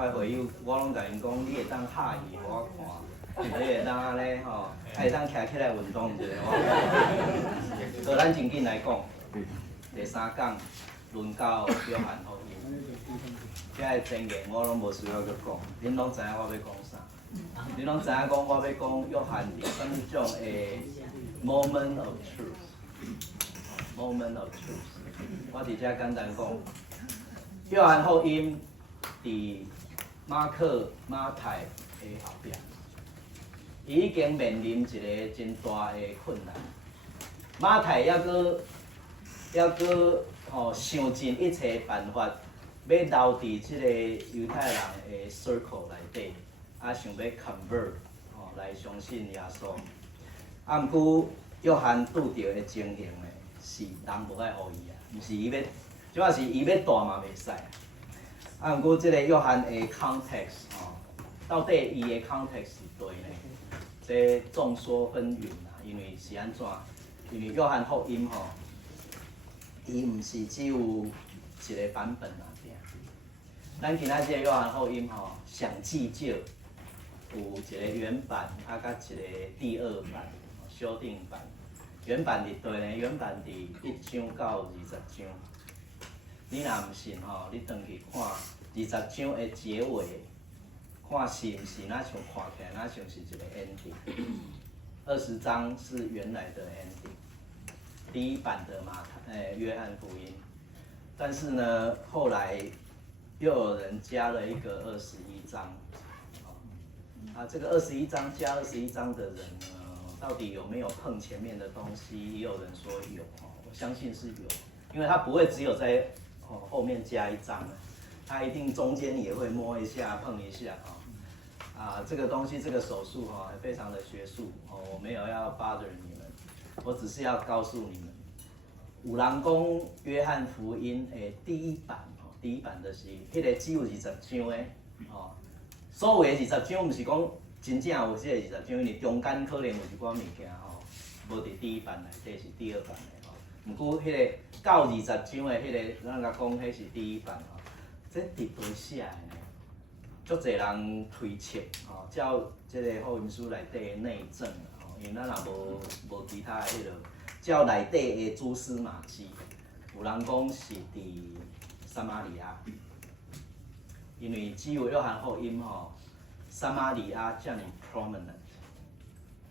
我会友，我拢甲因讲，你会当下伊互我看，你会当安尼吼，会当徛起来运动一下我。所以咱正经来讲，第三讲轮到约翰福音，这个前言我拢无需要去讲，恁拢知影我要讲啥，恁拢知影讲我要讲约翰伫什么种诶 moment of truth，moment of truth。我伫遮简单讲，约翰福音伫马可、马太的后壁，伊已经面临一个真大的困难。马太还阁想尽一切办法，要留伫即个犹太人的 circle 内底，想要 convert 来相信耶稣。毋过约翰拄着的情形呢，是人无爱互伊啊，毋是伊要，主要是伊要大嘛袂使。毋过即个约翰的 context 到底伊的 context 是对呢？这众说纷纭啦，因为是安怎？因为约翰福音伊毋是只有一个版本啦，咱今仔日约翰福音上至少有一个原版，甲一个第二版修订版。原版伫对呢？原版伫1章到20章。你若毋信你转去看20章的结尾，看是毋是那像看起来那像是一个 ending。20章是原来的 ending， 第一版的约翰福音。但是呢，后来又有人加了一个21章。这个21章加21章的人呢，到底有没有碰前面的东西？也有人说有，我相信是有，因为他不会只有在后面加一章，他一定中间也会摸一下、碰一下这个东西这个手术非常的学术我没有要 bother 你们，我只是要告诉你们，有人讲约翰福音的第一版就是迄个只有20章的所有的20章毋是讲真正有这个20章，因为中间可能有一寡物件无伫第一版内底，是第二版的毋过迄个到20章的迄个，咱甲讲迄是第一版这伫谁写的呢？足侪人推测照即个福音书内底的内证因为咱也无其他的迄落，照内底的蛛丝马迹，有人讲是伫撒玛利亚，因为只有约翰福音撒玛利亚遮尔 prominent。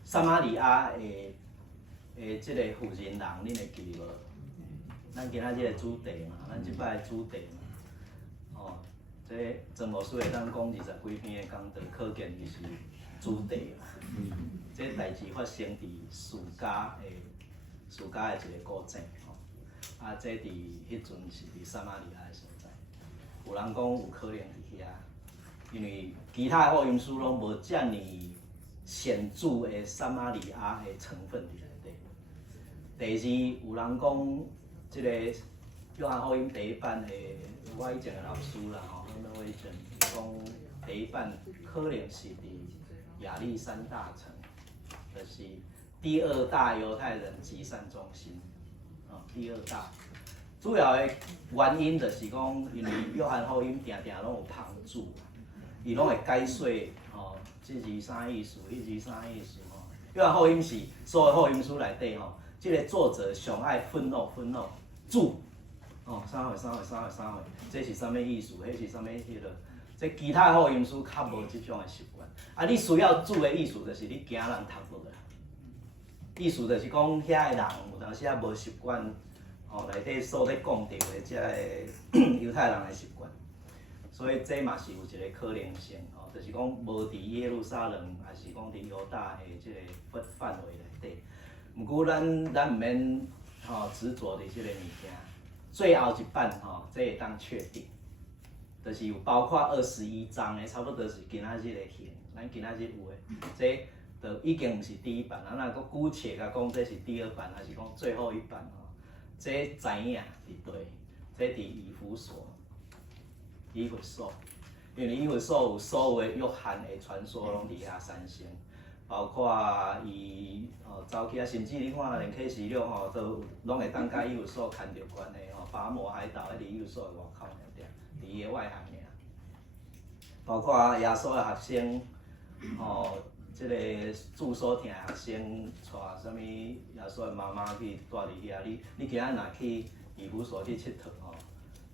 撒玛利亚的即个妇人人，恁会记无？咱今仔日的主题嘛，咱即摆的主题嘛，这曾无书会当讲20几篇的讲道，可见伊是主题嘛。这代志发生伫苏家的一个古镇这伫迄阵是伫撒玛利亚的所在。有人讲有可能伫遐。因为其他的福音书拢无遮尔显著的撒玛利亚的成分伫内底。第二，有人讲即个约翰福音第一版的，我以前的老师啦那位讲第一版可能是伫亚历山大城，就是第二大犹太人集散中心第二大。主要的原因就是讲，因为约翰福音定定拢有旁注。伊拢会解说这字啥意思，迄字啥意思约翰福音是所有福音书内底这个作者上爱分注啥货，这是啥物意思？迄是啥物迄落？这其他福音书较无即种的习惯。你需要注的意思就是你惊人读落啦。意思就是讲遐个人有当时也无习惯内底所咧讲到的遮个犹太人的习惯。所以这嘛是有一个可能性就是讲无伫耶路撒冷，还是讲伫犹大的即个范围内底。毋过咱毋免执着伫即个物件。最后一版这会当确定，就是有包括21章的，差不多是今仔日的型。咱今仔日有的，这就已经毋是第一版，咱若搁姑且甲讲这是第二版，还是讲最后一版这知影伫对，这伫以弗所。以弗所，因为以弗所有所有的约翰的传说拢伫遐产生，包括伊走起甚至你看连启示录都拢会当甲以弗所牵着关系巴摩海岛伫以弗所的外口尔，伫伊的外海尔。包括耶稣的学生，即个住所疼的学生，带啥物耶稣的妈妈去带伫遐，你今仔若去以弗所去佚佗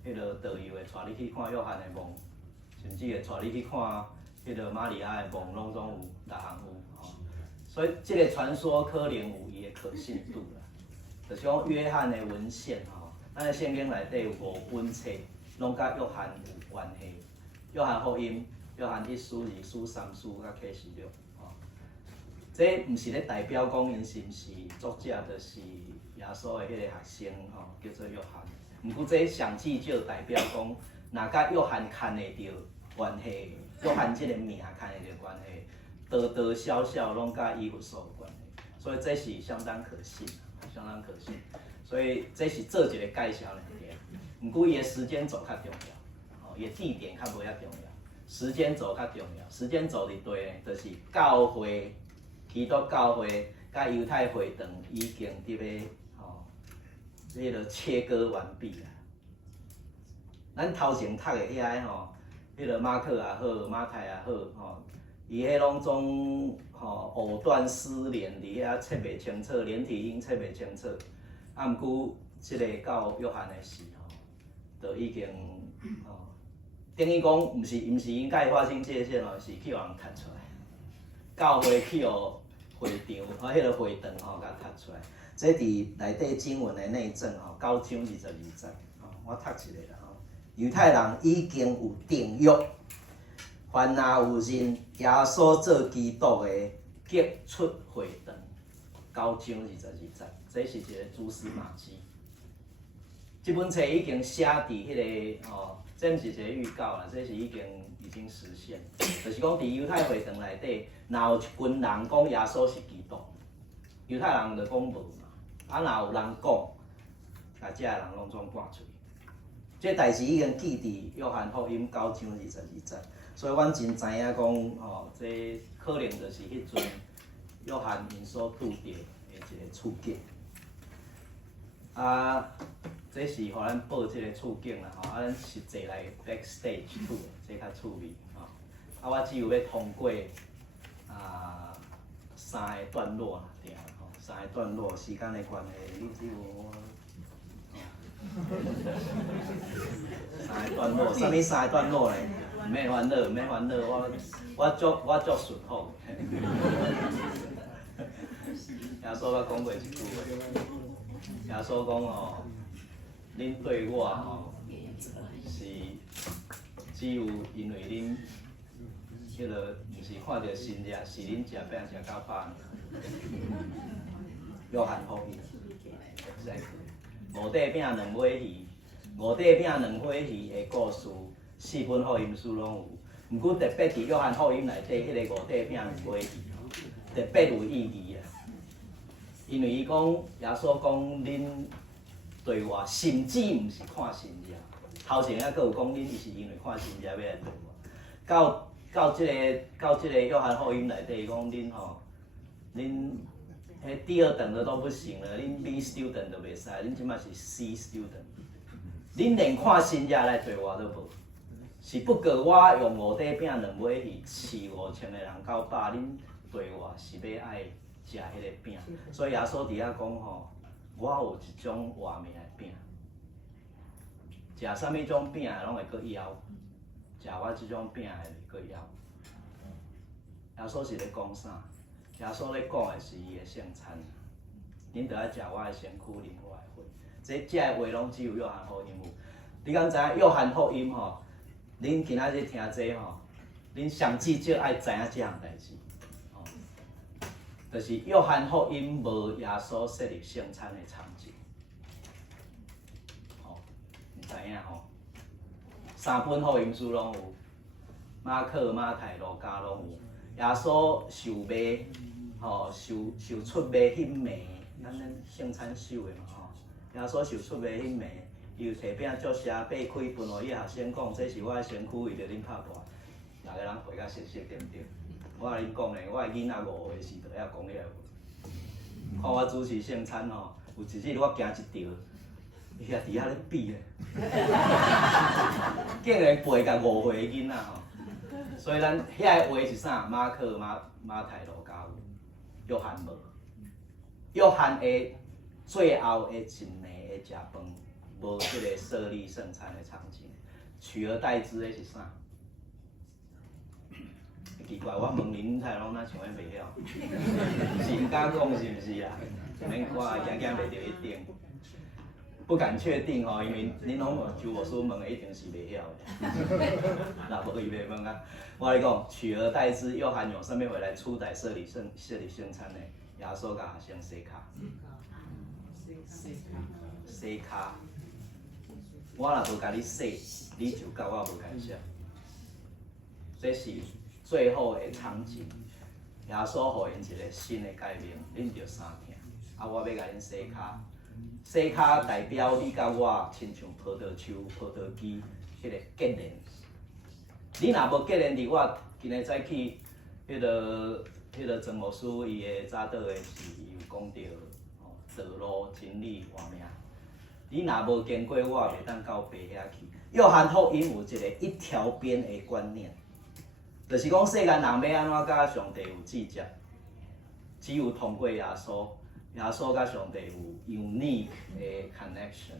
迄个导游会带你去看约翰的梦，甚至会带你去看迄个玛利亚的梦，拢总有6项有所以即个传说可能有伊的可信度啦。就是讲约翰的文献咱的圣经内底有5本册，拢甲约翰有关系。约翰福音、约翰1书、2书、3书，甲启示录这毋是咧代表讲因是毋是作者，就是耶稣的迄个学生叫做约翰。毋过这上至少代表讲，若甲约翰牵会着关系，约翰即个名牵会着关系，多多少少拢甲以弗所有关系，所以这是相当可信，相当可信。所以这是做一个介绍尔。毋过伊的时间轴较重要，伊的地点较无遐重要，时间轴较重要。时间轴伫对呢，就是教会。基督教会甲犹太会堂已经伫咧迄个切割完毕啦。咱头前读的遐迄个马可也好，马太也好伊迄拢总藕断丝连，伫遐切袂清楚，连体婴切袂清楚。毋过即个到约翰的时就已经等于讲，毋是因甲伊划清界限是去互人踢出来。教会去互会场，迄个会堂甲读出来。这伫内底经文的内证9章22节，我读一个啦犹太人已经有定约，凡若有认耶稣做基督的，结出会堂。9章22节，这是一个蛛丝马迹。这本册已经写伫迄个这毋是一个预告啦，这是已经实现。就是讲，伫犹太会堂内底，若有一群人讲耶稣是基督，犹太人就讲无嘛。若有人讲，甲遮个人拢总赶出去。这代志已经记伫约翰福音9章22节，所以阮真知影讲，这可能就是迄阵约翰因所拄着的一个处境。这是互咱报即个处境啦，咱实际来 backstage tour， 这较趣味我只有要通过3个段落尔，3个段落，时间的关系，你只有3个段落，啥物3个段落呢？毋免烦恼，毋免烦恼，我足顺服。耶稣捌讲过一句话，耶稣讲恁对我是只有因为恁迄个毋是看到新食，是恁食饼食到饱。约翰福音，五块饼2尾鱼，5块饼2尾鱼的故事，4本福音书拢有。毋过特别伫约翰福音内底，迄个5块饼2尾鱼，特别有意义啊。因为伊讲耶稣讲恁对我，甚至毋是看新食，头前还佫有讲恁是因为看新食要来对我。到即个约翰福音内底，伊讲恁恁迄第2等的都不行了，恁 B student 都袂使，恁即摆是 C student， 恁连看新食来对我都无，是不过我用5块饼2尾鱼饲5000个人到饱，恁对我是要爱食迄个饼，所以耶稣伫遐讲我有一种活命的饼，食啥物种饼的拢会阁枵，食我即种饼的会阁枵。耶稣是咧讲啥？耶稣咧讲的是伊的圣餐，恁着爱食我的身躯，啉我的血。这个话拢只有约翰福音有。你敢知影约翰福音恁今仔日听这恁上至少爱知影这项代志。就是约翰福音无耶稣设立圣餐的场景，唔知影3本福音书拢有，马可、马太、路加拢有。耶稣受卖，受出卖迄暝，咱圣餐守的嘛耶稣受出卖迄暝，伊有摕饼祝谢，掰开分互伊学生讲，这是我的身躯，为着恁拍破，逐个人陪甲熟悉，对毋对？我甲恁讲咧，我的囡仔5岁时就晓讲遐话。看我主持圣餐有一日我行一条，伊也伫遐咧比咧，竟然陪甲5岁的囡仔所以咱遐个话是啥？马可、马太、路加有，约翰无。约翰的最后的一年的食饭，无即个设立圣餐的场景，取而代之的是啥？奇怪，我问恁才拢哪想要袂晓，是毋敢讲是毋是啦？免看，惊惊袂着一定，不敢确定吼，因为恁拢就我所问的一定是袂晓的。那无伊袂问啊，我跟你讲，取而代之，约翰用什么回来出代设立圣餐呢？耶稣甲先洗骹，洗骹。我若无甲你洗，你就甲我无干涉。这是最后的场景，耶稣互因一个新的改变，恁着三听。啊，我要甲恁洗骹，洗骹代表你甲我亲像葡萄树、葡萄枝迄个结连。你若无结连伫我，今日早起迄个曾牧师伊的早倒的是有讲到道路、真理、活命。你若无经过我，袂当到爸遐去。约翰福音有一个一条边的观念。就是讲，世间人要安怎甲上帝有直接，只有通过耶稣，耶稣甲上帝有 unique 的 connection。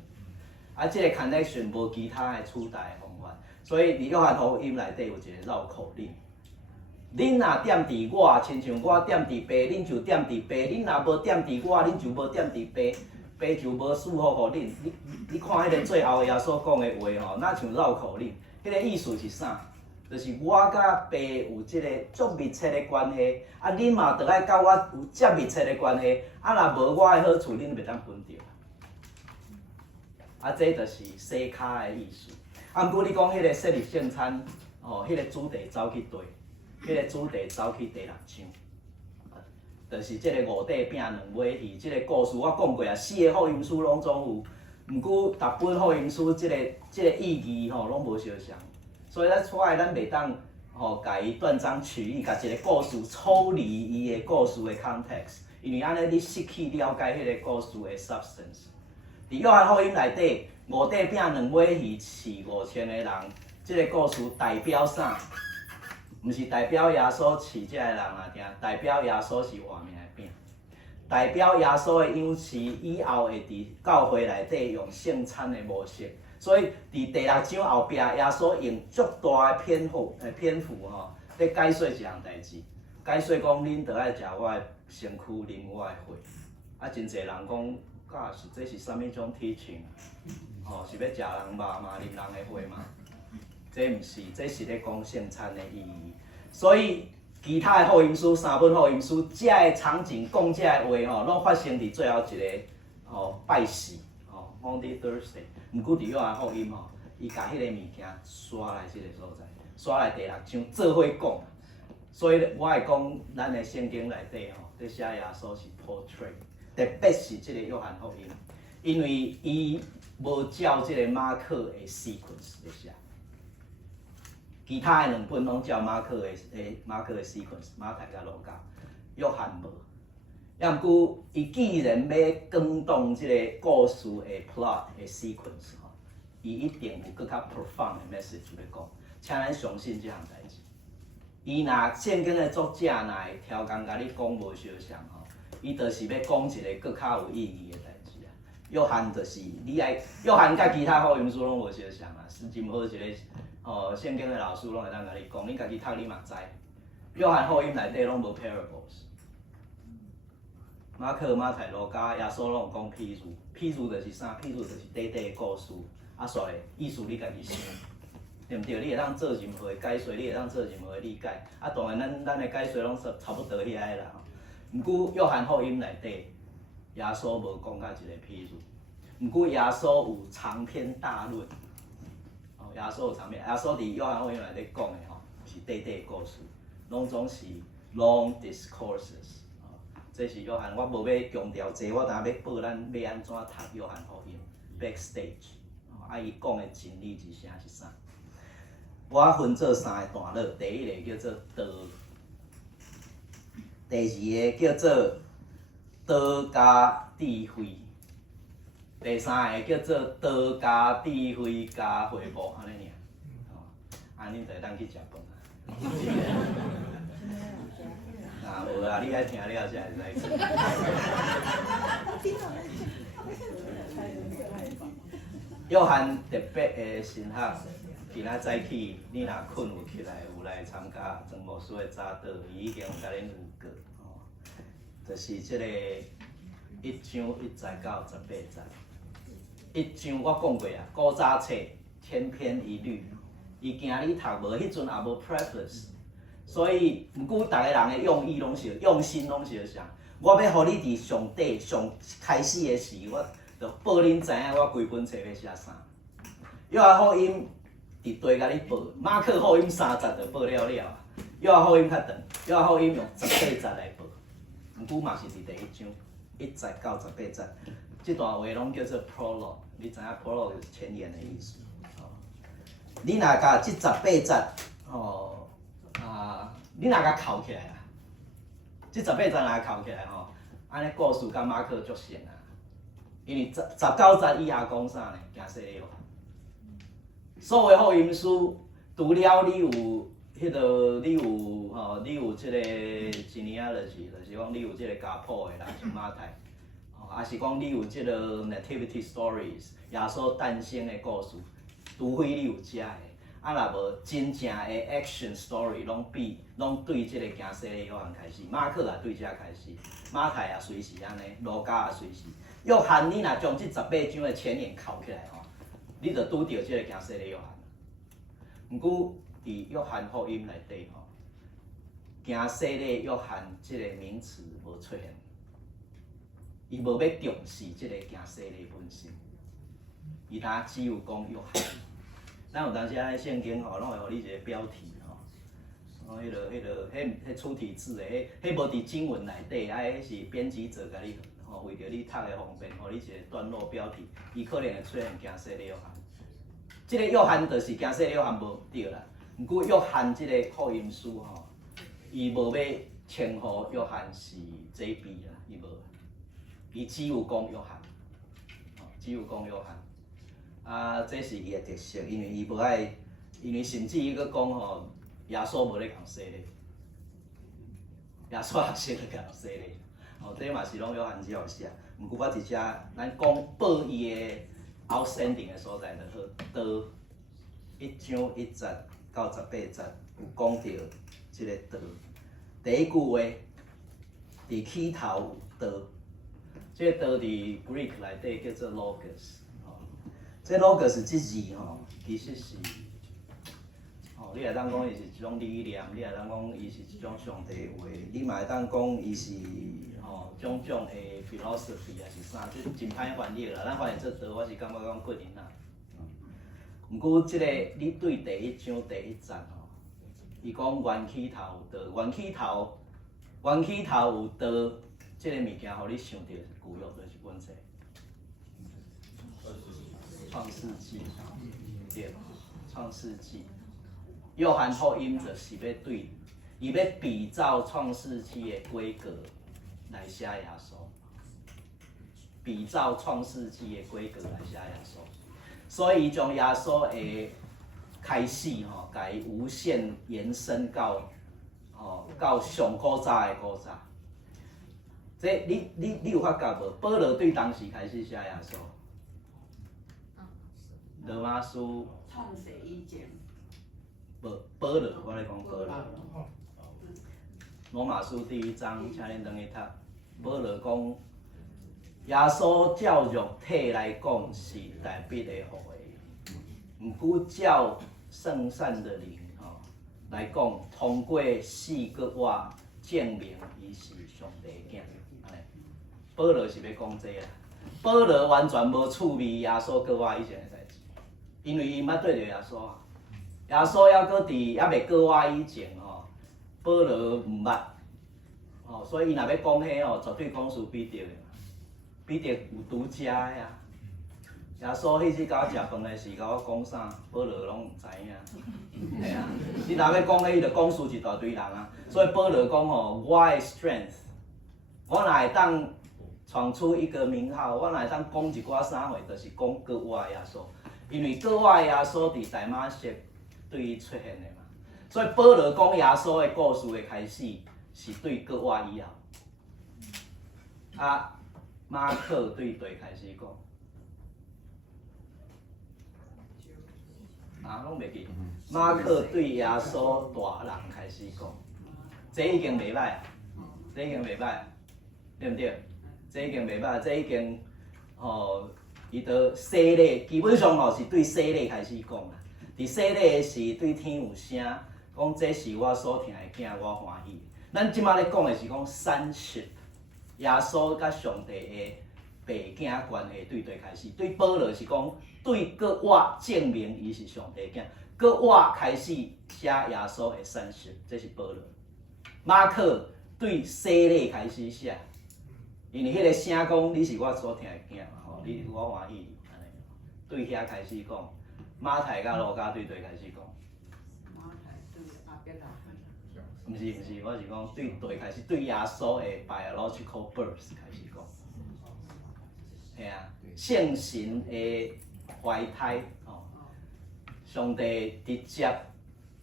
啊，这个 connection 无其他的取代的方法，所以伫约翰福音内底有一个绕口令：恁若踮伫我，亲像我踮伫爸，恁就踮伫爸；恁若无踮伫我，恁就无踮伫爸，爸就无祝福互恁。你看迄个最后耶稣讲的话吼，哪像绕口令？迄个意思是啥？就是我甲爸有即个足密切的关系，啊，恁嘛着爱甲我有遮密切的关系，啊，若无我的好处，恁袂当分着。啊，这就是洗骹的意思。啊，毋过你讲迄个设立圣餐，迄个主题走去对，迄个主题走去第六章，就是即个五块饼两尾鱼，即个故事我讲过啊，四个福音书拢总有，毋过逐本福音书即个意义拢无相像。所以咱出来，咱袂当甲伊断章取义，甲一个故事抽离伊个故事的 context， 因为安尼你失去了解迄个故事的 substance。伫约翰福音内底，五块饼两尾鱼饲5000个人，即个故事代表啥？毋是代表耶稣饲这个人啊，定代表耶稣是活命的饼，代表耶稣的养饲以后会伫教会内底用圣餐的模式。所以伫第六章后壁，耶稣用足大的篇幅咧解说一项代志，解说讲恁着爱食我的身躯，啉我的血。啊，真侪人讲，假是这是啥物种 teaching？ 是要食人肉嘛，啉人的血嘛？这毋是，这是咧讲圣餐的意义。所以其他的福音书三本福音书，遮个场景讲遮个话拢发生伫最后一个拜祀Maundy Thursday。毋过伫约翰福音伊甲迄个物件刷来即个所在，刷来第六章做伙讲。所以我会讲，咱的圣经内底咧写耶稣是 portrait， 特别是即个约翰福音，因为伊无照即个马可的 sequence 咧写。其他的两本拢照马可的 sequence， 马太甲路加，约翰无。也毋过，伊既然要讲动即个故事的 plot 的 sequence 伊一定有更较 profound 的 message 要讲，请咱相信即项代志。伊若圣经的作者若会超工甲你讲无相像伊就是要讲一个更较有意义的代志啊。约翰就是你爱，约翰甲其他福音书拢无相像啊，是真好一个圣经的老师拢会当甲你讲，恁家己读你嘛知。约翰福音内底拢无 parables。马可、马太、路加、耶稣拢有讲譬如，譬如就是啥？譬如就是短短的故事，啊，煞会意思你家己想，对毋对？你会当做任何的解说，你会当做任何的理解。啊，当然咱的解说拢差不多遐个啦。毋过约翰福音内底，耶稣无讲到一个譬如，毋过耶稣有长篇大论。耶稣有长篇，耶稣伫约翰福音内底讲的是短短的故事，拢总是 long discourses。这是约翰，我无要强调这，我当要报咱要安怎读约翰福音 backstage， 伊讲的真理是啥是啥？我分做三个段落，第一个叫做道，第二个叫做道加智慧，第三个叫做道加智慧加回报，安尼尔。安尼就会当去食饭啊。啊，无啦，你爱听了才会知。约翰特别的神学，今仔早起你若困有起来，有来参加庄牧师的早祷，伊已经有甲恁有过，吼，就是即个1章1节到18节。1章我讲过啊，古早册千篇一律，伊惊你读无，迄阵也无 preface， 所以毋过逐个人的用意拢是用心拢是相。我要互你伫上底上开始的时，我就报恁知影我规本册要写啥。约翰福音伫地甲你报，马可福音3节就报了了啊。约翰福音较长，约翰福音用18节来报，毋过嘛是伫第1章1节到18节。这段话拢叫做 prologue， 你知影 prologue 是前言的意思。你若甲这18节，你若甲扣起来啊，这18节若扣起来吼，安尼故事甲马可足像啊。因为19节以下讲啥呢？行西里约翰。所有福音书，除了你有迄个，你有即个 genealogy， 就是讲你有即个家谱的啦，像马太。也是讲你有即个 nativity stories， 耶稣诞生的故事，除非你有遮的，啊若无真正的 action story， 拢对即个行西里约翰开始，马可也对遮开始，马太也随时安尼，路加也随时。约翰你若将即18章的前言扣起来吼，你就拄到即个行西里约翰。毋过伫约翰福音内底吼，行西里约翰即个名词无出现。伊无要重视即个行西里本身，伊只有讲约翰。咱有当时啊，圣经吼，拢会互你一个标题吼，迄出题字的，迄无伫经文内底，迄是编辑者甲你吼，为着你读的方便，互你一个段落标题，伊可能会出现行西里约翰。即个约翰就是行西里约翰无对啦，毋过约翰即个福音书吼，伊无要称呼约翰是 JB 啦，伊无。伊只有讲约翰，只有讲约翰，啊，这是伊的特色，因为伊无爱，因为甚至伊佫讲吼，耶稣无咧讲西里，耶稣也是咧讲西里，这嘛是拢约翰只有写，毋过我直接咱讲报伊的 outstanding 的所在就好，到1章1节到18节有讲到即个道，第一句话，伫起头有道。这个道伫 Greek 内底叫做 logos， 这 logos 这字吼，其实是，你会当讲伊是一种理念，你会当讲伊是一种上帝话，你嘛会当讲伊是种的 philosophy 还是啥，这真歹翻译啦。咱翻译做道，我是感觉讲过瘾啦。毋过这个你对第1章第1节吼，伊讲缘起头有道，缘起头有道。这个物件，互你想到旧约就是本册《创世纪》，对，《创世纪》。约翰福音就是要对，伊要比照《创世纪》的规格来写耶稣，比照《创世纪》的规格来写耶稣，所以伊将耶稣的开始吼，甲伊无限延伸到到上古早的古早。这你有发觉无？保罗对当时开始写耶稣，罗马书创世以前，保罗，我咧讲保罗。罗马书第1章，请恁等去读。保罗讲，耶稣照肉体来讲是代笔的互的，毋过照圣善的灵来讲，通过死搁活证明伊是上帝的囝。保罗是要讲这啦，保罗完全无趣味耶稣搁活以前的代志，因为伊毋捌对着耶稣啊。耶稣还搁伫还未过活以前保罗毋捌，所以伊若要讲迄绝对讲属彼得的，彼得有拄食的啊。耶稣迄时甲我食饭的时，甲我讲啥，保罗拢毋知影。嘿啊，你若要讲迄，伊就讲属一大堆人啊。所以保罗讲我的 strength， 我若会当创出一个名号，我若会当讲一寡啥话，就是讲过活的耶稣，因为过活的耶稣伫大马色对伊出现的嘛。所以保罗讲耶稣的故事的开始是对各话以后，啊，马可对谁开始讲？啊，拢袂记。马可对耶稣大人开始讲，这已经袂歹，这已经袂歹，对不对？这已经袂歹，这已经吼，伊到洗礼，基本上吼是对洗礼开始讲啦。伫洗礼是对天有声，讲这是我所听的囝，我欢喜。咱即马咧讲的是讲sonship，耶稣甲上帝的爸囝关系对对开始。对保罗是讲对搁我证明伊是上帝囝，搁我开始写耶稣的sonship，这是保罗。马可对洗礼开始写，因为迄个声讲你是我所听的囝嘛，吼，你我欢喜安尼。对遐开始讲，马太甲路加对对开始讲。马太对阿伯拉。毋是，我是讲对对开始对耶稣的 biological birth 开始讲，系啊，圣神的怀胎吼，上帝直接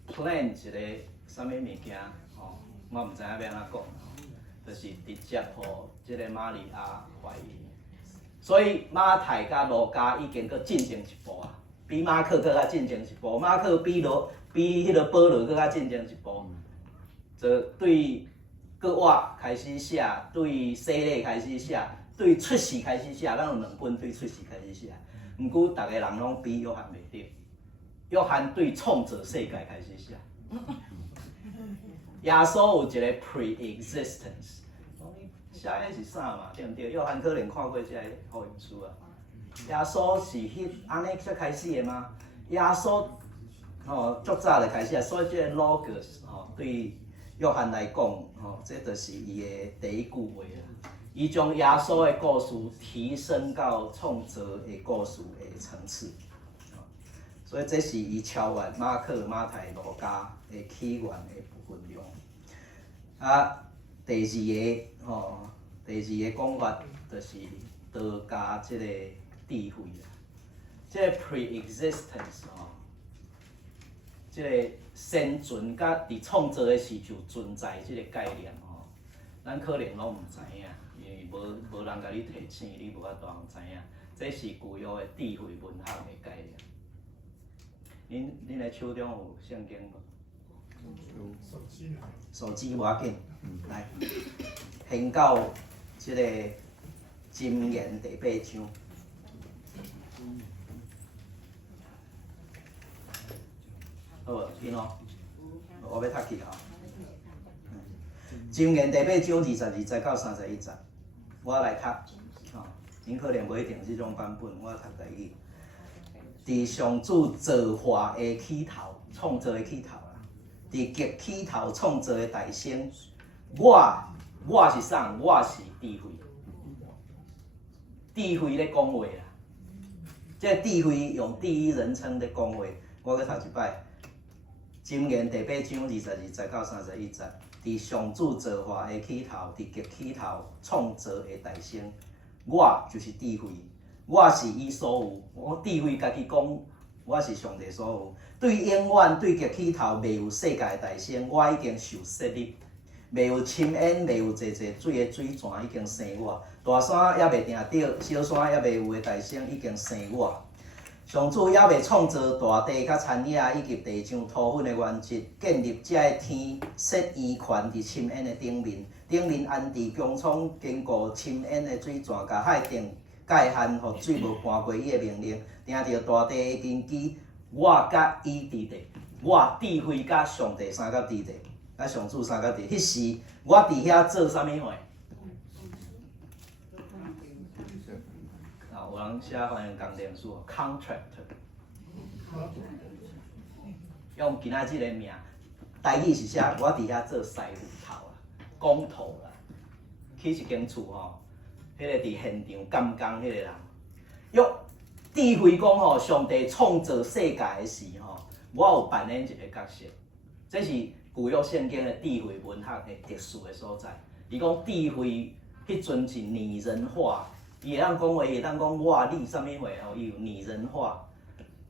plan 一个啥物物件吼，我毋知影要安怎讲，就是直接互即个玛利亚怀孕，所以马太甲路加已经搁进前一步啊，比马可搁较进前一步，马可比迄个保罗搁较进前一步。就对各话开始写，对洗礼开始写，对出世开始写，咱有2本对出世开始写。毋过，逐个人拢比约翰袂得。约翰对创造世界开始写。耶稣有一个 pre-existence， 写迄是啥嘛？对毋对？约翰可能看过这个福音书啊。耶稣是安尼才开始的吗？耶稣足早就开始啊，所以这个 logos 对。约翰来讲，吼，这就是伊的第一句话啦。伊将耶稣的故事提升到创造的故事的层次，所以这是伊超越马可、马太、路加的起源的分量。啊，第二个讲法就是道家这个智慧啦，这个 pre-existence 这个先存甲伫创造的时就存在即个概念吼，咱可能拢毋知影，因为无人甲你提醒，你无法度知影。这是旧约的智慧文学的概念。恁的手中有圣经无？有手机来。手机无要紧，来，现到即个箴言第8章。好无？紧哦，我要读去吼。箴言第8章22节到31节，我来读。吼，恁可能无一定即种版本，我读台语。伫上主造化的起头，创造的起头啦。伫极起头创造的大先，我是啥？我是智慧。智慧咧讲话啦，这智慧用第一人称咧讲话。我搁读一摆。箴言第8章22节到31节，伫上主造化的起头，伫极起头创造的大先，我就是智慧，我是伊所有。我智慧家己讲，我是上帝所有。对永远对极起头未有世界的大先，我已经受设立，未有深渊，未有济水的水泉已经生我。大山也未定着，小山也未有的大先已经生我。上主也未创造大地甲田野以及地上土粉的原质，建立遮个天，设圆圈伫深渊的顶面，顶面安置穹苍，经过深渊的水泉，甲海定界限，互水无搬过伊的命令，定着大地的根基。我甲伊伫地，我智慧甲上帝三甲伫地，甲上主三甲伫。迄时我伫遐做啥物货？有人写翻译工程师 ，contractor， 用今仔日个名，台语是写我伫遐做师傅头啦、工头啦，去一间厝吼，迄个伫现场监工迄个人，用智慧讲吼，上帝创造世界的时吼，我有扮演一个角色，这是旧约圣经的智慧文学的特殊的所在。伊讲智慧迄阵是拟人化。伊会当讲话，伊会当讲我、你啥物话吼，伊有拟人化，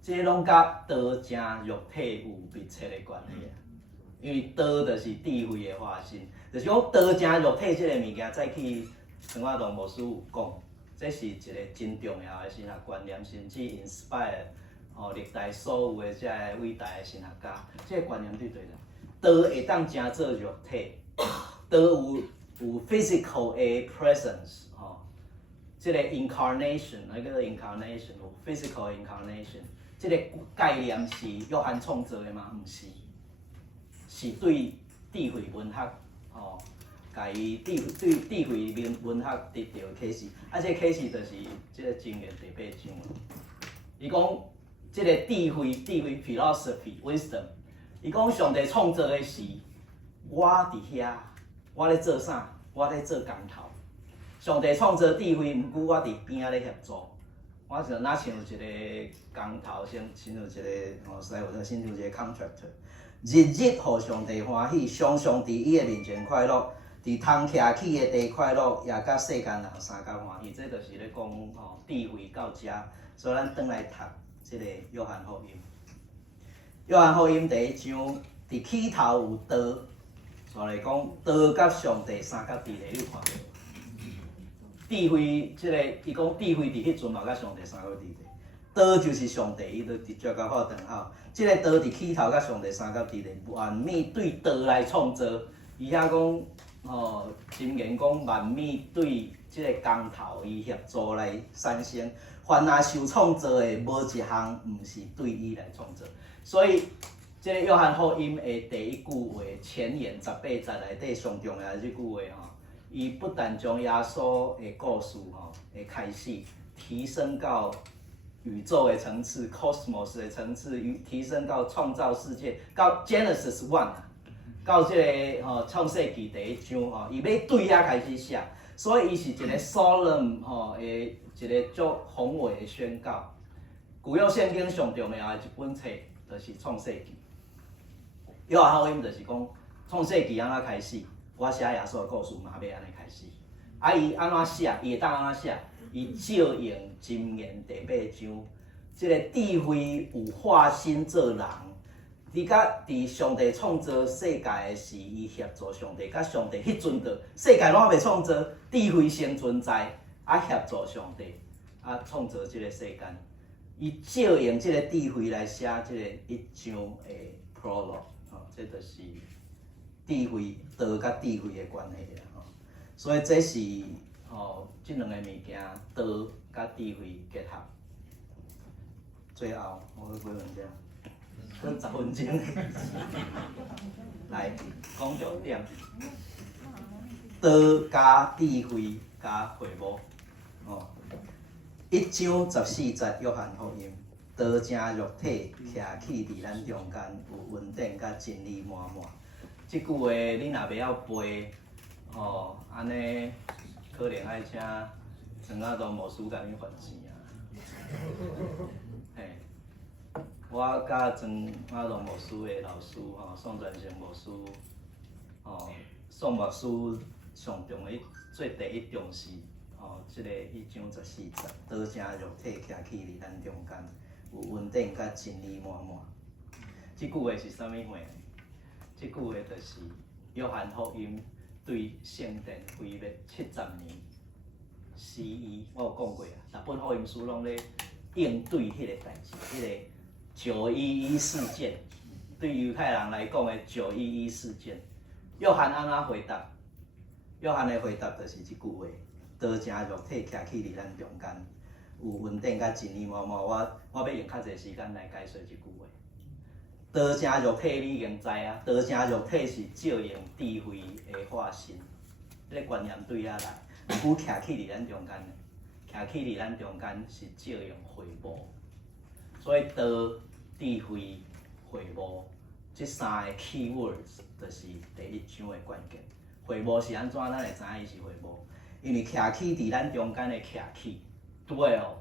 这拢甲道成肉体有密切的关系。因为道就是智慧的化身，就是讲道成肉体这个物件，再去陈华栋牧师有讲，这是一个真重要的神学观念，甚至 inspire 历代所有的这个伟大的神学家，这个观念对对啦。道会当成做肉体，道有 physical 的 presence 这个 incarnation， 那个 incarnation 有 physical incarnation， 这个概念是约翰创造的吗？唔是，是对智慧文学甲伊对智慧文学得到的启示。啊，这个启示就是这个箴言第8章。伊讲这个智慧 philosophy wisdom， 伊讲上帝创造的是我伫遐，我咧做啥？我咧做工头。上帝创造智慧，毋过我伫边仔咧协助。我就若像一个工头，像一个师傅，像一个 contractor， 日日互上帝欢喜，常常伫伊的面前快乐，伫通徛起的地快乐，也甲世间人相共欢喜。这就是咧讲智慧到遮，所以咱转来读这个约翰福音。约翰福音第1章，伫起头有道，所以讲道甲上帝三角伫咧，你有看到？智慧，这个伊讲智慧伫迄阵嘛，甲上帝三角伫咧。道就是上帝，伊就直接甲画等号。这个道伫起头甲上帝三角伫咧，万物对道来创造。伊遐讲箴言讲万物对这个工头伊协助来产生。凡若受创造的，无一项毋是对伊来创造。所以，这个约翰福音的第一句话前言18节内底上重要的这句话伊不但将耶稣的故事的开始提升到宇宙的层次 ，cosmos 的层次，提升到创造世界，到 Genesis 1，到这个创世纪第1章伊要对遐开始写，所以伊是一个 solemn 的一个足宏伟的宣告。旧约圣经上重要的一本册就是创世纪，约翰福音就是讲创世纪安怎开始。我写耶稣的故事嘛要安尼开始，伊安怎写？伊会当安怎写？伊照应箴言第8章，即个智慧有化身做人，伫上帝创造世界的时，伊协助上帝，甲上帝迄阵的世界拢还袂创造，智慧先存在，协助上帝，创造即个世间。伊照应即个智慧来写即个1章的 prologue， 这就是智慧道甲智慧的关系啦。所以这是即两个物件，道甲智慧结合。最后我去几分钟，搁10分钟，来讲重点。道加智慧加会无1章14节约翰福音，道成肉体，徛起伫咱中间，有稳定甲真理满满。即句话你若袂晓背，安尼可能爱请陈亚东牧师甲你还钱啊。嘿，我甲陈亚东牧师的老师宋传成牧师，宋牧师上重要做第一重视。即个1章14节，道成肉体，徛起伫咱中间，有稳定甲真理满满。即句话是啥物话？即句话就是约翰福音对圣殿毁灭70年CE，我有讲过啊。6本福音书拢咧应对迄个代志，迄个911事件，对犹太人来讲的911事件。约翰安怎回答？约翰的回答就是即句话。道成肉体，徛起伫咱中间，有稳定甲真理满满。我要用较侪时间来解说即句话。道成肉体，你已经知啊。道成肉体是照应智慧的化身，这个观念对遐来。毋过徛起伫咱中间，徛起伫咱中间是照应会无。所以道、智慧、会无，这3个 key words 就是第1章的关键。会无是安怎？咱会知影伊是会无。因为徛起伫咱中间的徛起 ，dwell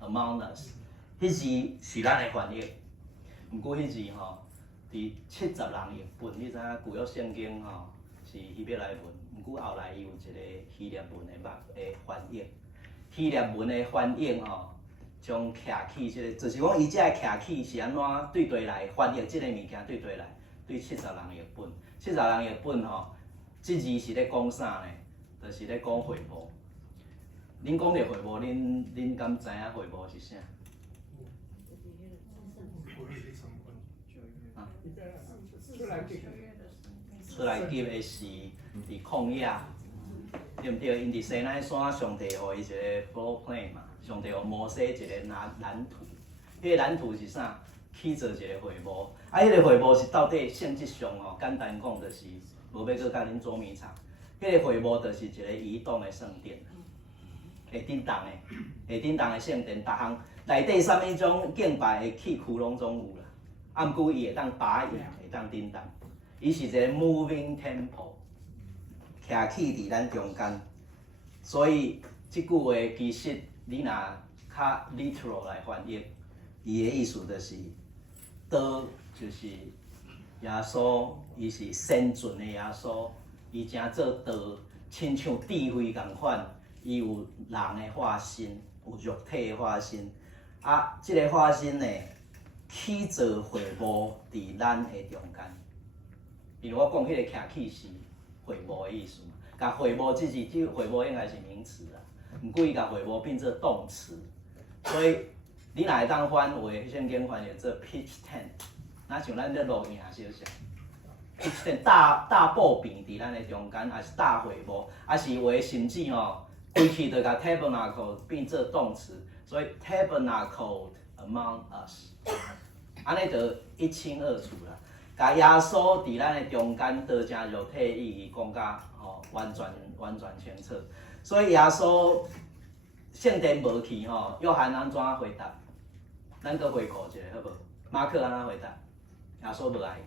among us， 迄字是咱的翻译。毋过迄字伫70人译本，你知影旧约圣经是希伯来文，毋过后来伊有一个希腊文的翻译。希腊文的翻译将徛起即个，就是讲伊遮的徛起是安怎对来翻译即个物件对来对70人译本，70人译本吼，即字是咧讲啥呢？就是咧讲会幕。恁讲着会幕，恁敢知影会幕是啥？出来记的是伫旷野，对毋对？因伫西奈山，上帝互伊一个 floor plan 嘛，上帝互摩西一个蓝图。迄个蓝图是啥？起做一个会幕。啊，迄个会幕是到底性质上吼，简单讲就是无要搁甲恁捉迷藏。迄个会幕就是一个移动的圣殿，会震动的圣殿，逐项内底啥物种敬拜的器具拢总有啦。啊，毋过伊会当拔摇，会当震动。伊是一个 moving temple， 徛起伫咱中间。所以即句话其实你若较 literal 来翻译，伊的意思就是，道就是耶稣，伊是先进的耶稣，伊正做道，亲像智慧共款，伊有人的化身，有肉体的化身。啊，即个化身呢，起造会幕伫咱的中间。比如我讲迄个徛起是会幕的意思嘛，甲会幕即是即会幕应该是名词啦，毋过伊甲会幕变做动词，所以你若会当翻话，圣经翻译做 pitch tent， 若像咱咧录影小小 pitch tent 大布棚伫咱的中间，还是大会幕，还是话甚至吼，规气就甲 tabernacle 变做动词，所以 tabernacled among us， 安尼就一清二楚啦。甲耶稣伫咱的中间，得成肉体意义讲甲吼完全清楚。所以耶稣圣殿无去吼，约翰安怎回答？咱搁回顾一下好无？马可安怎回答？耶稣无爱，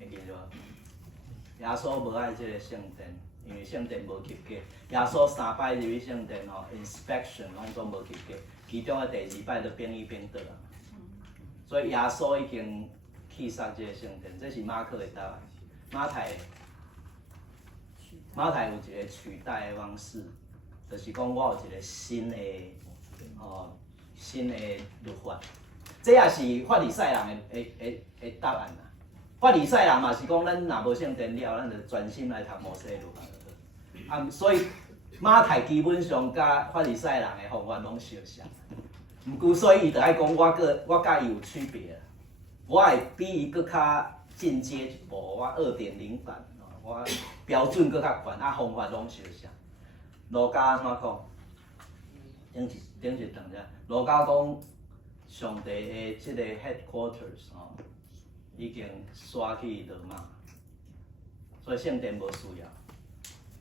会记着无？耶稣无爱即个圣殿，因为圣殿无及格。耶稣3摆入去圣殿吼 ，inspection 拢总无及格，其中的第2摆就变伊变倒啊。所以耶稣已经弃杀即个圣殿，这是马可的答案。马太有一个取代的方式，就是讲我有一个新的律法。这也是法利赛人的答案啦。法利赛人嘛是讲，咱若无圣殿了，咱就专心来读摩西律法就好。所以马太基本上甲法利赛人的方法拢相像。毋过，所以伊就爱讲我甲伊有区别啦。我会比伊搁较进阶一步，我2.0版，我标准搁较悬，方法拢相像。路加安怎讲？顶一段者，路加讲上帝的即个 headquarters 已经刷去罗马，所以圣殿无需要，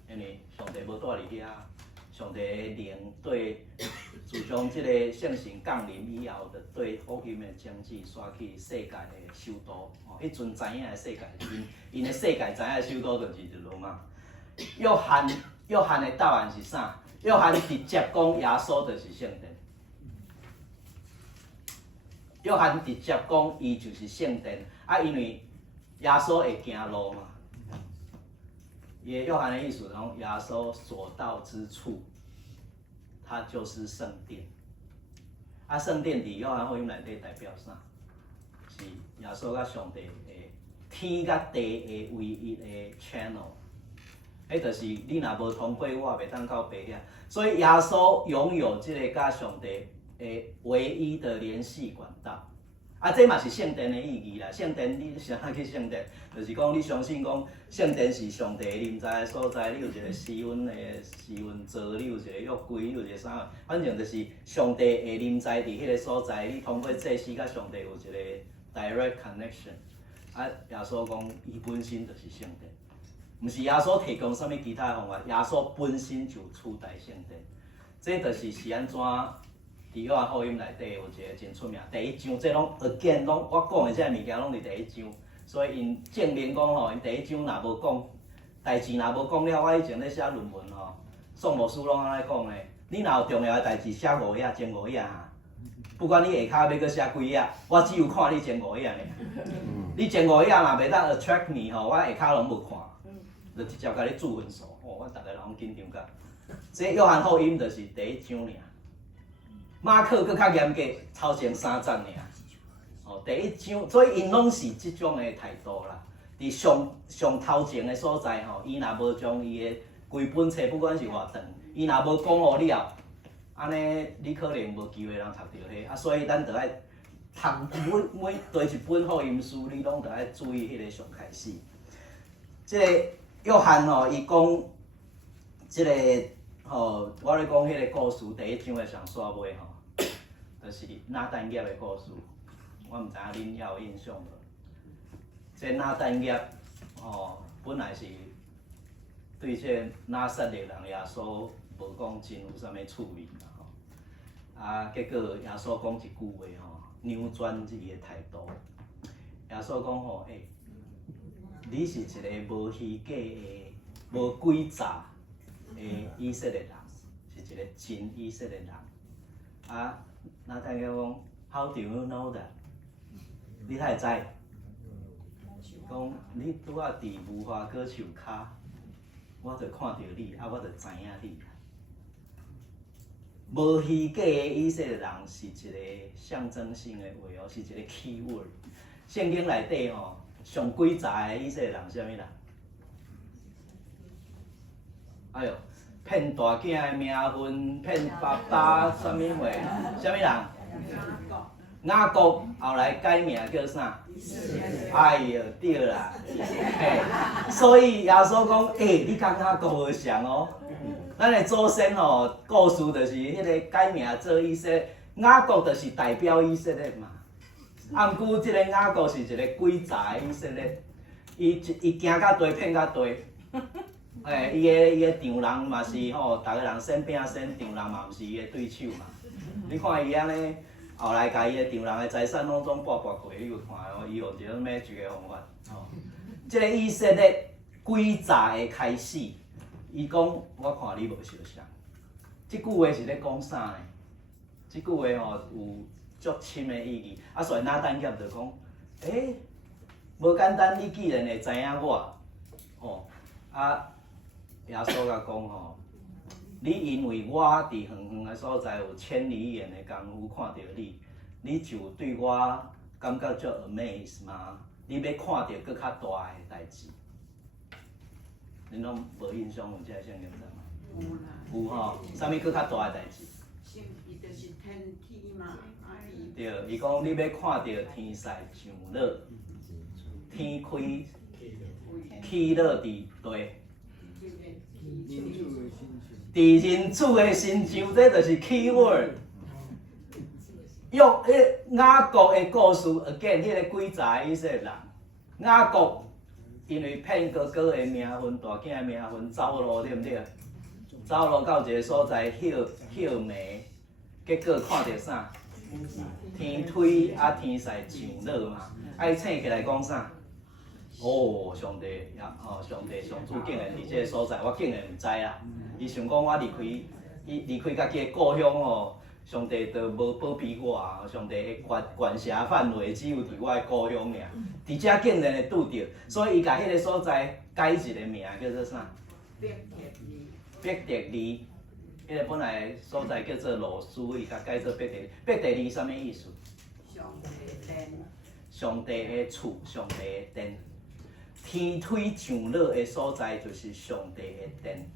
因为上帝无住伫遐，上帝的灵对。自从即个圣神降临以后，就对福音的经济刷去世界的首都。迄阵知影的世界，因的世界知影的首都就是罗马。约翰的答案是啥？约翰直接讲耶稣就是圣殿。约翰直接讲伊就是圣殿，因为耶稣会行路嘛。约翰的意思讲，耶稣所到之处。它就是圣殿，圣殿伫约翰福音内底代表啥？是耶稣甲上帝的天甲地的唯一的 channel。迄就是你若无通过我，袂当到爸遐。所以耶稣拥有即个甲上帝的唯一的联系管道。这嘛是圣殿的意义啦。圣殿你是安去圣殿？就是讲你相信讲圣殿是上帝临在的所在，你有一个施温座，你有一个约柜，你有一个啥，反正就是上帝会临在伫迄个所在。你通过祭司甲上帝有一个 direct connection。耶稣讲伊本身就是圣殿，毋是耶稣提供啥物其他方法，耶稣本身就处在圣殿。这就是安怎？伫约翰福音内底有一个真出名，第1章，这拢 again 拢我讲的这物件拢伫第1章，所以因证明讲吼，因第1章若无讲代志，若无讲了，我以前咧写论文吼，宋牧师拢安尼讲诶，你若有重要诶代志写5页，前5页哈，不管你下骹要搁写几页，我只有看你前5页尔。你前5页若袂当 attract me 吼，我下骹拢无看，就直接甲你注分数，我逐个人拢紧张甲。这约翰福音就是第1章尔。马可搁较严格，超前3章尔。第1章，所以因拢是即种的态度啦。伫上头前的所在吼，伊若无将伊的规本册，不管是偌长，伊若无讲互了，安尼你可能无机会通读到迄。啊，所以咱着爱读每对一本福音书，你拢着爱注意迄个上开始。即个约翰吼，伊讲即个吼，我咧讲迄个故事，第一章的上煞尾吼，就是拿但业的故事。我毋知影恁还有印象无？这拿但业吼，本来是对这拿撒勒人耶稣无讲真有啥物趣味啦吼。啊，结果耶稣讲一句话吼，扭转伊的态度。耶稣讲吼，你是一个无虚假的、无诡诈的以色列人，是一个真以色列人。啊，拿但业讲 ，How do you know that？ 你哪会知？讲你拄仔伫无花果树骹，我就看到你，啊，我就知影你。无虚假的以色列人是一个象征性的话哦，是一个 key word。圣经内底吼，上诡诈的以色列人是啥物人？哎哟，骗大囝的名分，骗爸爸啥物话？啥物人？雅各后来改名叫啥？哎哟，对啦，所以耶稣讲，你甲雅各无像哦。咱的祖先吼，故事就是迄个改名做以色列，雅各就是代表以色列嘛。啊，毋过即个雅各是一个诡诈的以色列，伊行较低，骗较低。伊个丈人嘛是吼，逐个人选饼选，丈人嘛毋是伊的对手嘛。你看伊安尼。后来，甲伊个丈人的财产拢总剥过，你有看哦？伊用一个咩一个方法？哦，即个以色列诡诈的开始，伊讲我看你无相像。即句话是咧讲啥呢？即句话吼有足深的意义。啊，所以拿但业就讲，无简单，你既然会知影我，吼，啊，耶稣甲讲吼。你因为我伫远远的所在有千里眼的功夫看到你，你就对我感觉足 amaze 吗？你要看到搁较大的代志，恁拢无印象有这个圣经上吗？有啦。有吼，啥物搁较大的代志？伊就是天梯嘛，对，伊讲你要看到天使上落，天开起落伫地。伫人主的身上，这就是 key word。雅各的故事 ，again， 迄个诡诈的以色列人，雅各因为骗哥哥的名分、大囝的名分，走路对毋对？走路到一个所在，歇眠，结果看到啥？天推啊，天使上落嘛，爱醒起来讲啥？哦，上帝上帝上主竟然伫这个所在，我竟然毋知啦。伊想讲我离开家己的故乡哦，上帝就无保庇我啊！上帝的管辖范围只有伫我的故乡尔，伫遮竟然会拄着，所以伊甲迄个所在改一个名叫做啥？伯特利。迄个本来所在叫做罗斯，伊甲改做伯特利。伯特利啥物意思？上帝的厝，上帝的殿。天推上落的所在就是上帝的殿。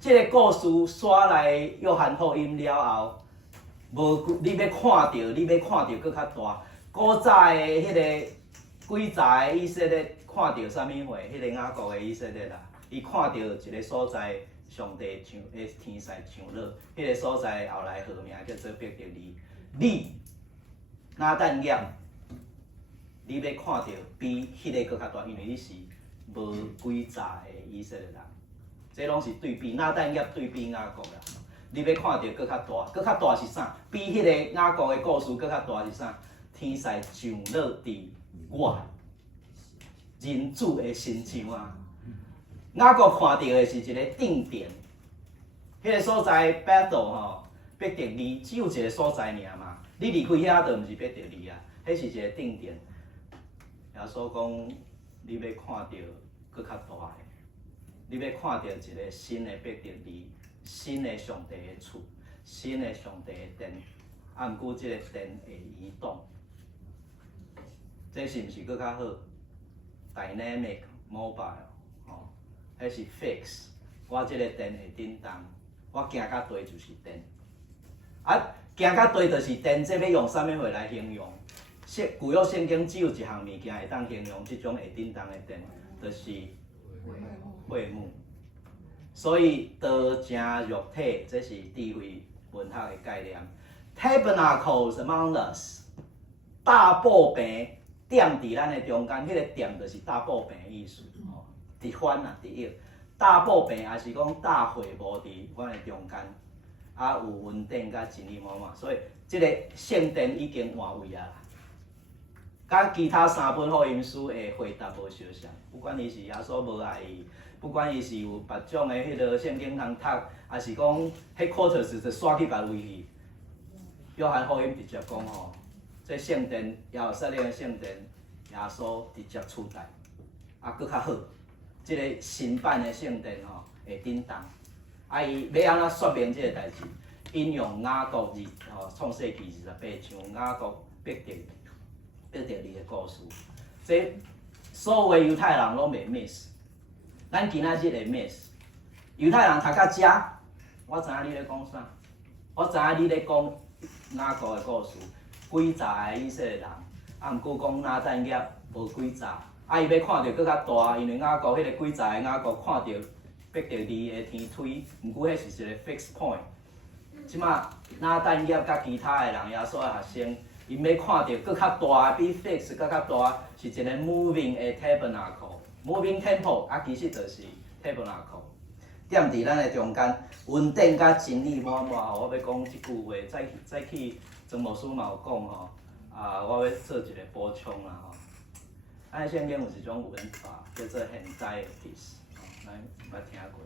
这个故事刷来约翰福音了后，你要看到搁较大。古早的迄个诡诈的以色列看到啥物货？迄个雅各的以色列啦，伊看到一个所在，上帝上的天使上落，迄个所在后来号名叫做伯特利。你拿但业，你要看到比迄个搁较大，因为你是无诡诈的以色列人。这拢是对比，拿但业对比雅各啦。你要看到搁较大，搁较大是啥？比迄个雅各的故事搁较大是啥？天使上落伫我人主的身上啊！雅各看到的是一个定点，迄个所在 battle 吼，伯特利只有一个所在尔嘛。你离开遐就毋是伯特利啊，迄是一个定点。耶稣讲，你要看到搁较大的。你要看到一个新的伯特利，新的上帝的厝，新的上帝的殿，啊，毋过即个殿会移动。这是毋是搁较好 ？Dynamic Mobile 吼，迄是 Fix。我即个电会叮当，我行较低就是电。啊，行较低就是电，这要用啥物话来形容？旧约圣经只有一项物件会当形容即种会叮当的电，就是会幕。所以道成肉体，这是智慧文学的概念。Tabernacles among us， 大布棚踮伫咱的中间，迄、个踮就是大布棚的意思。哦，伫翻啊，伫译。大布棚也是讲大会幕伫阮的中间，啊有云顶甲真理满满，所以即个圣殿已经换位啊啦。甲其他三本福音书的回答无相像，不管伊是耶稣无爱伊，不管伊是有别种的迄个圣经通读，还是讲 headquarters 就刷去别位去。约翰福音直接讲吼，这圣殿耶路撒冷的圣殿，耶稣直接取代，啊搁较好。即个新版的圣殿吼会叮当，啊伊要安怎说明即个代志？引用雅各创世纪28章雅各必得利的故事，这所有犹太人拢袂 miss， 咱今仔日会 miss。犹太人读到遮，我知影你咧讲啥，我知影你咧讲雅各的故事，几查的以色列人，啊毋过讲拿但业无几查。啊！伊要看到更较大，因为雅各迄个几十个雅各看到必得利的天推，毋过迄是一个 fixed point。即马拿但业甲其他的人耶稣的学生，因要看到更较大，比 fix 更较大，是一个 moving 的 tabernacle，moving temple， 啊，其实就是 tabernacle。踮伫咱的中间，稳定甲真理满满吼。我要讲一句话，再去曾牧师嘛有讲吼，啊，我要做一个补充啦吼。咱圣经有一种文法叫做 hendiadys， 咱捌听过。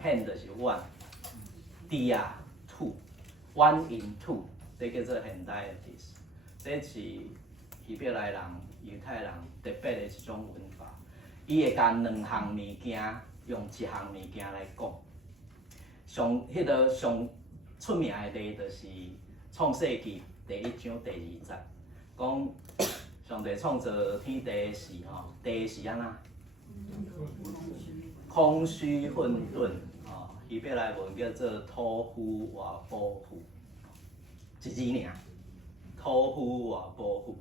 hen 就是 one，dia two，one in two， 这叫做 hendiadys。这是希伯来人、犹太人特别的一种文法。伊会甲两项物件用一项物件来讲。上出名的例就是创世纪第1章第2节，讲。上帝创造天地时吼，地是安怎？空虚混沌，吼，希伯来文叫做土夫瓦波夫，一字尔，土夫瓦波夫，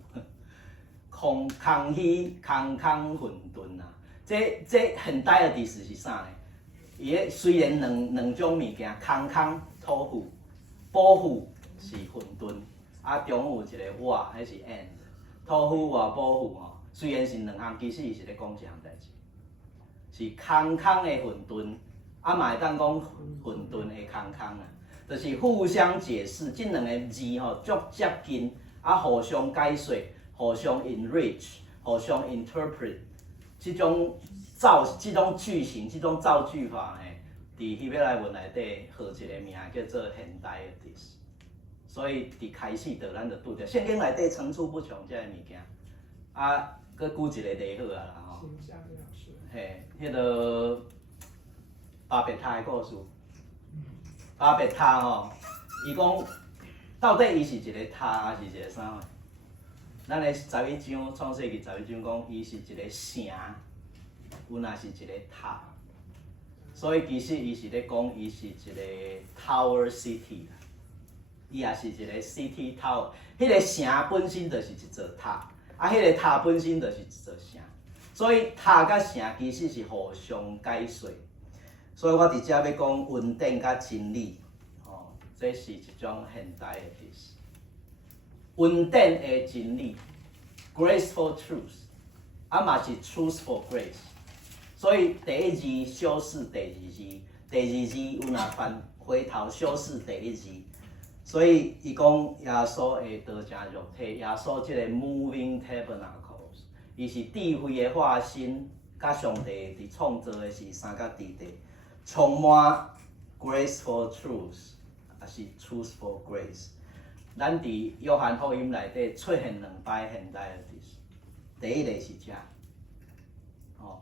空虚混沌啊！这很大的意思是啥呢？伊个虽然两种物件，空土夫，波夫是混沌，啊中有一个瓦，迄是 end。土夫瓦波夫吼，虽然是两项，其实伊是咧讲一项代志，是空的混沌，啊嘛会当讲混沌的空啊，就是互相解释，即两个字吼足接近，啊互相解说，互相 enrich， 互相 interpret， 即种句型，即种造句法呢，伫希伯来文内底号一个名叫做 hendiadys。所以伫开始着咱着拄着，圣经内底层出不穷遮个物件，啊，搁举一个例好啊啦吼。嘿，迄个巴别塔的故事，巴别塔吼，伊讲到底伊是一个塔还是一个啥？咱的11章创世纪11章讲，伊是一个城，有若是一个塔，所以其实伊是咧讲，伊是一个 tower city。伊也是一个 city tower， 迄个城本身就是一座塔，啊，迄个塔本身就是一座城，所以塔甲城其实是互相解说。所以我伫遮要讲稳定甲真理，吼，这是一种现代的意思。稳定的真理 ，graceful truth， 啊嘛是 truthful grace。所以第一字修饰第二字，第二字有若翻回头修饰第一字。所以，伊讲耶稣会道成肉体，耶稣即个 moving tabernacles， 伊是智慧的化身，甲上帝伫创造的是三角地带，充满 graceful truth， 也是 truthful grace。咱伫约翰福音内底出现两摆现代的意思，第一个是遮，哦，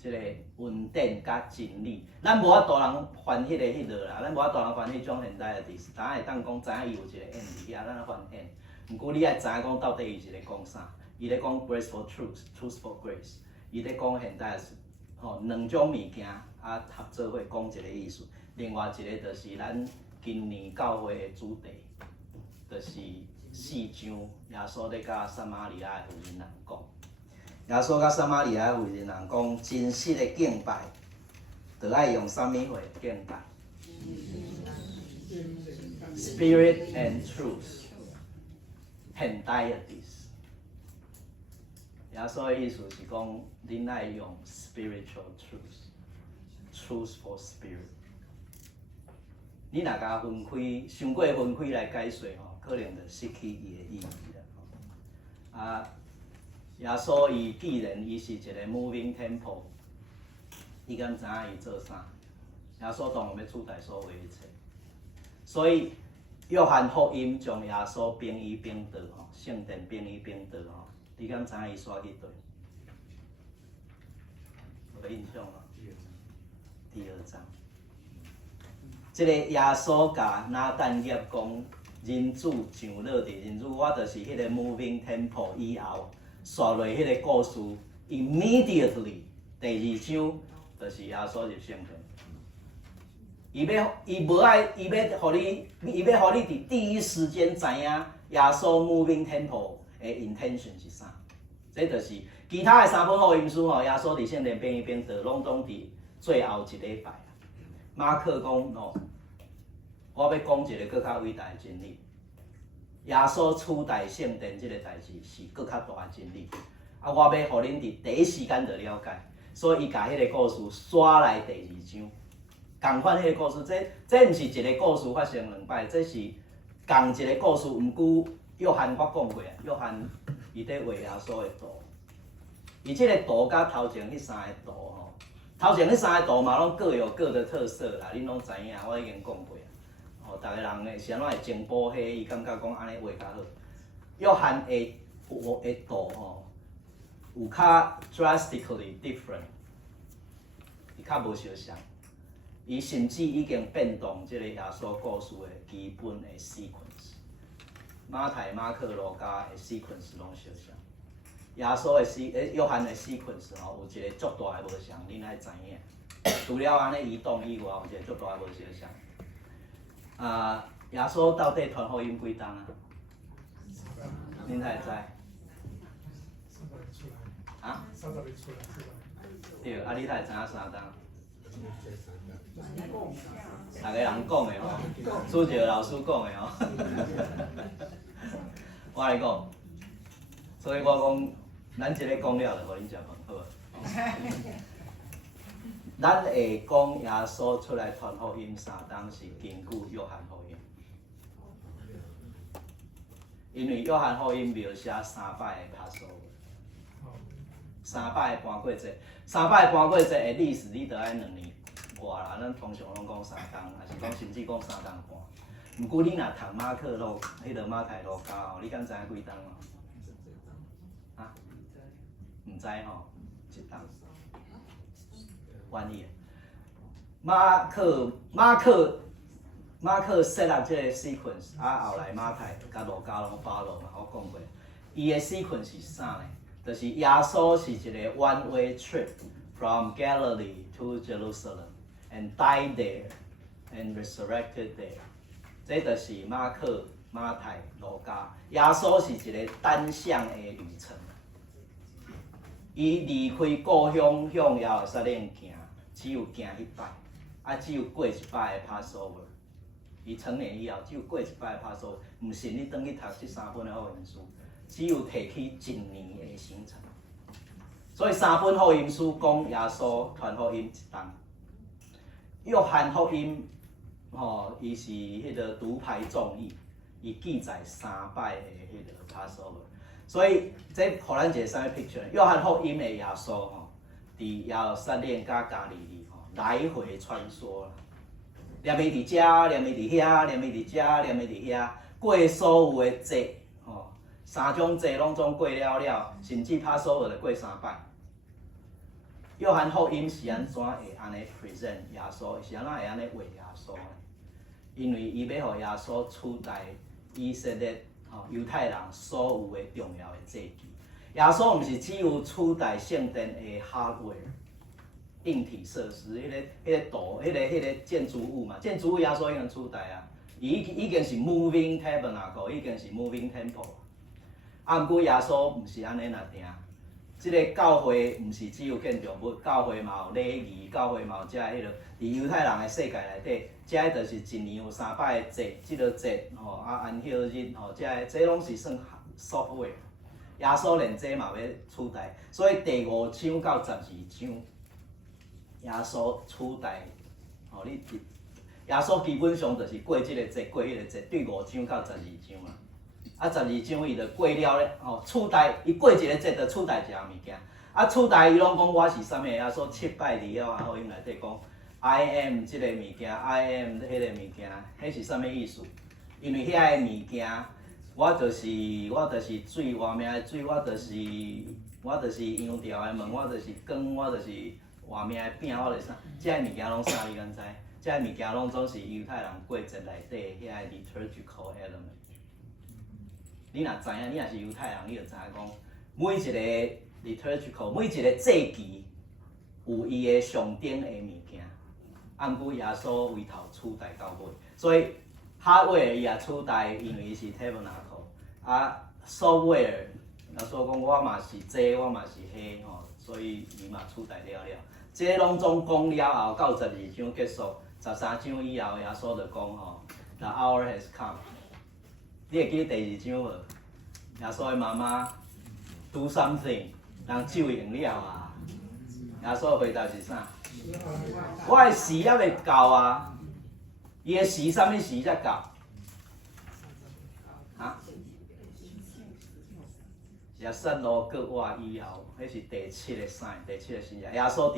即个稳定甲真理，咱无法度人翻迄落啦，咱无法度人翻迄种现代的意思。咱会当讲知影伊有一个 end 伫遐，咱翻 end。毋过你爱知影讲到底伊是咧讲啥，伊咧讲 grace for truth，truth for grace。伊咧讲现代两种物件合做伙讲一个意思。另外一个就是咱今年教会的主题，就是4章耶稣咧甲撒玛利亚的妇人讲。耶稣甲撒玛利亚妇人讲，真实的敬拜，就爱用啥物货敬拜 ？Spirit and truth， 现代的意思。耶稣的意思是讲，恁爱用 spiritual truth，truth for spirit。你若甲分开，伤过分开来解说可能就失去伊的意义啦。啊。耶稣伊既然伊是一个 moving temple， 伊敢知影伊做啥？耶稣当然要取代所有一切。所以约翰福音将耶稣并伊并倒圣殿并伊并倒你敢知影伊刷去倒？有印象吗？第2章。这个耶稣甲拿但业讲，人子上落地，人子我就是迄个 moving temple 以后。刷落迄个故事 ，immediately 第2章就是耶稣入圣殿。伊要互你伫第一时间知影耶稣 moving temple 的 intention 是啥。这就是其他的3本福音书耶稣伫圣殿变一变倒，拢伫最后一礼拜。马可讲我要讲一个更较伟大的真理。耶稣取代圣殿这个代志是更较大的真理，我要互恁伫第一时间就了解，所以伊甲迄个故事刷来第2章，共款迄个故事，这毋是一个故事发生2摆，这是共一个故事。毋久约翰我讲过啊，约翰伊伫画耶稣的图，伊即个图甲头前迄3个图头前迄3个图嘛拢各有各的特色啦，恁拢知影，我已经讲过。逐个人诶是安怎会情报迄，伊感觉讲安尼画较好。约翰的图有较 drastically different， 伊较无相像。伊甚至已经变动即个耶稣故事的基本的 sequence。马太、马可、路加的 sequence 拢相像。耶稣的约翰的 sequence 有一个足大的无相，恁爱知影。除了安尼移动以外，有一个足大的无相像。耶稣到底传福音几冬啊？恁才会知？啊？30日出来。对，你才会知影3冬？逐个人讲的主席老师讲的我来讲，所以我讲，咱即个讲了就互恁食饭好啊。咱会讲耶稣出来传福音3冬是根据约翰福音，因为约翰福音描写3摆的帕苏，3摆的搬过节，3摆的搬过节的历史，你得爱2年外啦。咱通常拢讲3冬，还是讲甚至讲3冬半。毋过你若读马可路，迄个马太路加你敢知影几冬啊？毋知1冬。翻译马可 set up 这个 sequence， 后来马太甲路加拢 follow 嘛，我讲过，伊的 sequence 是啥呢？就是耶稣是一个 one-way trip from Galilee to Jerusalem and died there and resurrected there。这就是马可、马太、路加，耶稣是一个单向的旅程。伊离开故乡向耶路撒冷行，只有行1摆，只有过1摆的 Passover。伊成年以后，只有过1摆的 Passover。毋信你转去读这3本的福音书，只有提起1年的行程。所以3本福音书讲耶稣传福音1冬。约翰福音，伊是迄个独排众议，伊记载3摆的迄个 Passover。所以，这互咱一个啥物 picture？ 约翰福音的耶稣伫耶路撒冷甲加利利来回穿梭啦，念伊伫遮，念伊伫遐，念伊伫遮，念伊伫遐，过所有的节，3种节拢总过了，甚至拍所有就过3摆。约翰福音是安怎会安尼 present 耶稣？是安怎会安尼画耶稣呢？因为伊要互耶稣取代以色列。犹太人所有的重要的祭祀，耶耶稣毋是只有取代圣殿的 hardware 硬体设施，迄个图，迄个建筑物嘛，建筑物耶稣已经取代啊，已经是 moving tabernacle， 已经是 moving temple。啊，毋过耶稣毋是安尼若定，即个教会毋是只有建筑物，教会嘛有礼仪，教会嘛有遮迄落，伫犹太人的世界内底，遮就是一年有3摆的节，即落节吼啊安息日吼，这拢是算 software。耶稣连这嘛要取代，所以第5章到12章，耶稣取代，吼你，耶稣基本上就是过即个节，过迄个节，对5章到12章啊。啊，12章伊就过了咧，吼取代，伊过一个节就取代一项物件。啊，取代伊拢讲我是啥物？耶稣7摆伫了后，因内底讲 I am 即个物件 ，I am 迄个物件，迄是啥物意思？因为遐个物件。我就是水，外面的水，我就是羊条的门，我就是光，我就是外面的饼，我就是啥，这物件拢啥？你敢知？这物件拢总是犹太人过节内底遐个 liturgical element。你若知影，你若是犹太人，你就知影讲，每一个 liturgical， 每一个祭期有伊个上顶的物件。啊，毋过耶稣为头取代到尾，所以。hardware 伊也取代，因为伊是 tabernacle。啊 ，software 耶稣讲我嘛是这，我嘛是迄吼，所以伊嘛取代了了。这拢总讲了后，到12章结束，13章以后，耶稣就讲吼 ，The hour has come。你会记第2章无？耶稣的妈妈 do something， 人酒用了啊。耶稣的回答是啥？我的时还未到啊。伊个时啥物时才到？啊？耶稣路过我以后，迄是第7个 sign， 第7个星期。耶稣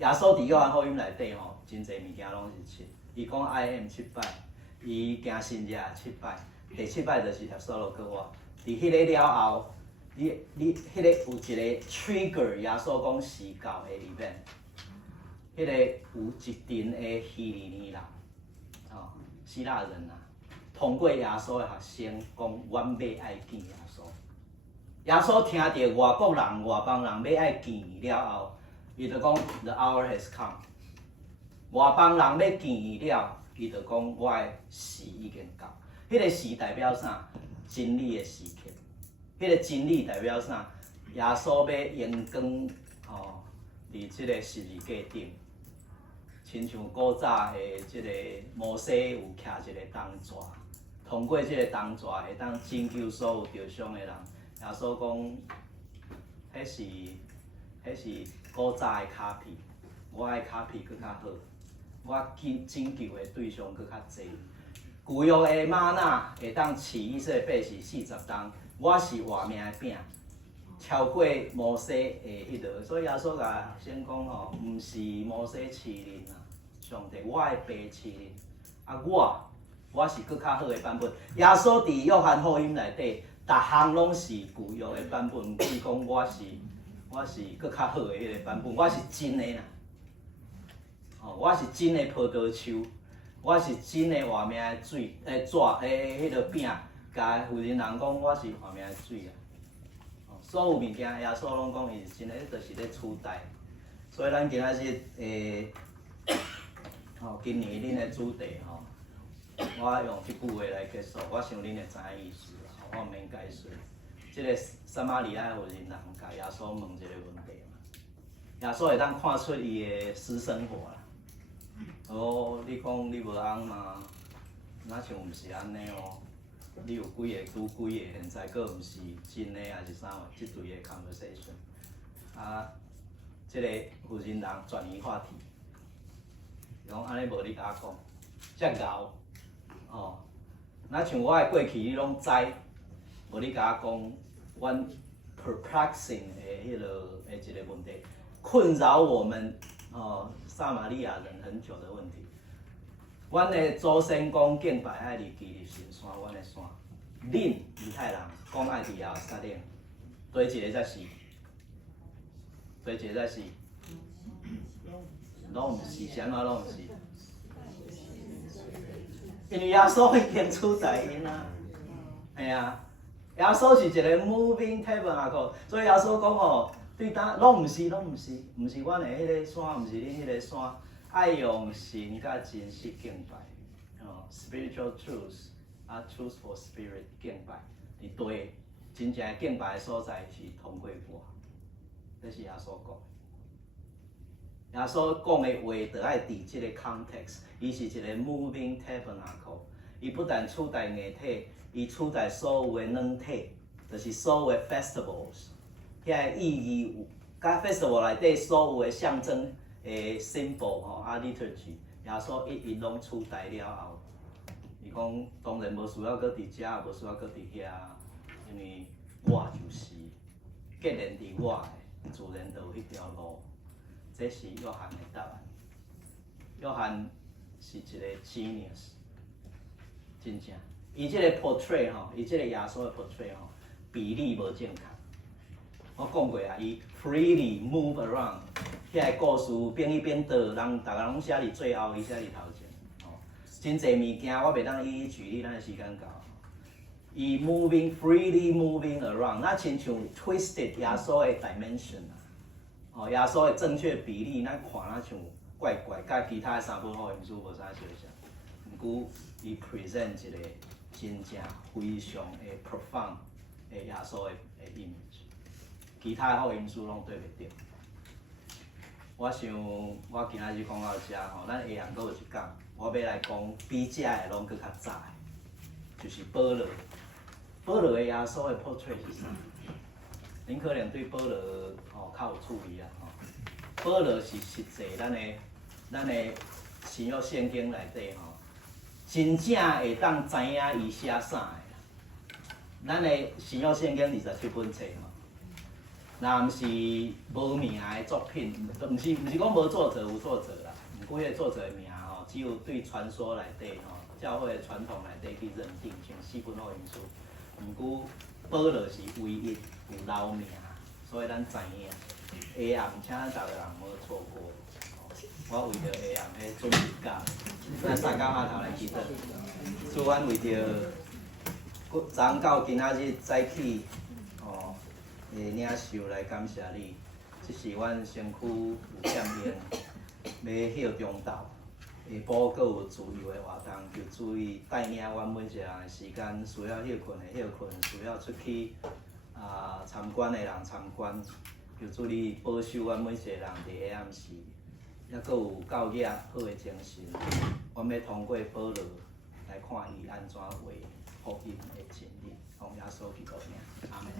伫约翰福音内底吼，真侪物件拢是7。伊讲 I am 7摆，伊行新约7摆，第7摆就是耶稣路过我。伫迄个了后，你迄个有一个 trigger， 耶稣讲时到的 event， 迄个有一群的希利尼人。希腊人啊，通过耶稣的学生讲，阮要爱见耶稣。耶稣听到外国人、外邦人要爱见伊了后，伊就讲 The hour has come。外邦人要见伊了，伊就讲我的时已经到。迄个时代表啥？真理的时刻。迄个真理代表啥？耶稣要阳光吼，伫即个十字架顶。亲像古早的即个摩西有徛一个铜蛇，通过即个铜蛇会当拯救所有受伤的人。耶稣讲，迄是古早的卡片，我的卡片佫较好，我拯救的对象佫较济。旧约的玛纳会当饲以色列百姓40冬，我是活命的饼，超过摩西的迄落。所以耶稣甲先讲吼，毋是摩西饲恁啊。上帝，我的爸饲恁，啊我是佫较好的版本。耶稣伫约翰福音内底，逐项拢是旧约的版本，毋是讲我是佫较好的迄个版本，我是真的啦。哦，我是真的葡萄树，我是真的活命的水，纸迄落饼，甲妇人人讲我是活命的水啊。哦，所有物件耶稣拢讲伊是真的，迄就是咧取代。所以咱今仔日吼，今年恁的主题吼，我用一句话来结束，我想恁会知影意思啦，我毋免解释。即个撒玛利亚妇人人甲耶稣问一个问题嘛，耶稣会当看出伊的私生活啦。哦，你讲你无翁吗？哪像毋是安尼哦？你有几个拄几个，现在佫毋是真诶，还是啥？即类的 conversation， 啊，即个妇人人转移话题。讲安尼无你甲我讲，遮敖，哦，若像我的过去你拢知，无你甲我讲，阮 perplexing 的迄落的一个问题，困扰我们撒玛利亚人很久的问题。阮的祖先讲敬拜爱伫基利神山，阮的山，恁犹太人讲爱伫耶路撒冷，哪一个才是？哪一个才是？拢毋是，是安怎拢毋是？因为耶稣已经取代因啊，嘿啊，耶稣是一个 moving tabernacle， 所以耶稣讲吼，对当拢毋是，毋是阮的迄个山，毋是恁迄个山，爱用心甲真实敬拜，spiritual truth， truth for spirit 敬拜，伫对真正敬拜的所在是通过我，这是耶稣讲。耶稣讲的话，就爱伫即个 context， 伊是一个 moving tabernacle， 伊不但取代硬体，伊取代所有的软体，就是所有的 festivals， 遐意义有，甲 festival 内底所有的象征的 symbol 吼，liturgy， 耶稣一拢取代了后，伊讲当然无需要搁伫遮，无需要搁伫遐，因为我就是，结连伫我的，自然就有迄条路。这是约翰的答案。约翰是一个 genius， 真正。伊即个 portray 吼，伊即个耶稣的 portray 吼，比例无正确。我讲过啊，伊 freely move around， 遐个故事变去变倒，人逐个拢写伫最后，伊写伫头前。哦，真侪物件我袂当一一举例，咱的时间到。伊 freely moving around， 那亲像 twisted 耶稣的 dimension 啊。哦，耶稣的正确比例，咱看咱像怪怪，甲其他的三本福音书无啥相像。毋过，伊 present 一个真正非常的 profound 的耶稣的 image， 其他的福音书拢对袂着。我想，我今仔日讲到遮吼，咱下暗阁有一讲，我要来讲比遮的拢搁较早的，就是保罗。保罗的耶稣的 portrait 是啥？恁可能对保罗吼较有趣味啊吼。保罗是实际咱的新约圣经内底吼，真正会当知影伊写啥的。咱的新约圣经27本册吼，若毋是无名的作品，毋是讲无作者有作者啦，毋过迄个作者的名吼，只有对传说内底吼，教会的传统内底去认定，像4本福音书。毋过保罗是唯一有留名，所以咱知影。下暗请咱逐个人无错过。我为着下暗迄准备假，咱3工仔头来祈祷。主，阮为着昨昏到今仔日早起，领受来感谢你。这是阮身躯有欠缘，要歇中昼。下晡阁有自由的活动，就注意带领阮每一个人的时间，需要休困的休困，需要出去参观的人参观，就注意保守阮每一个人伫下暗时，还阁有教业好的精神。阮要通过保罗来看伊安怎为福音的真理，奉耶稣基督名，阿门。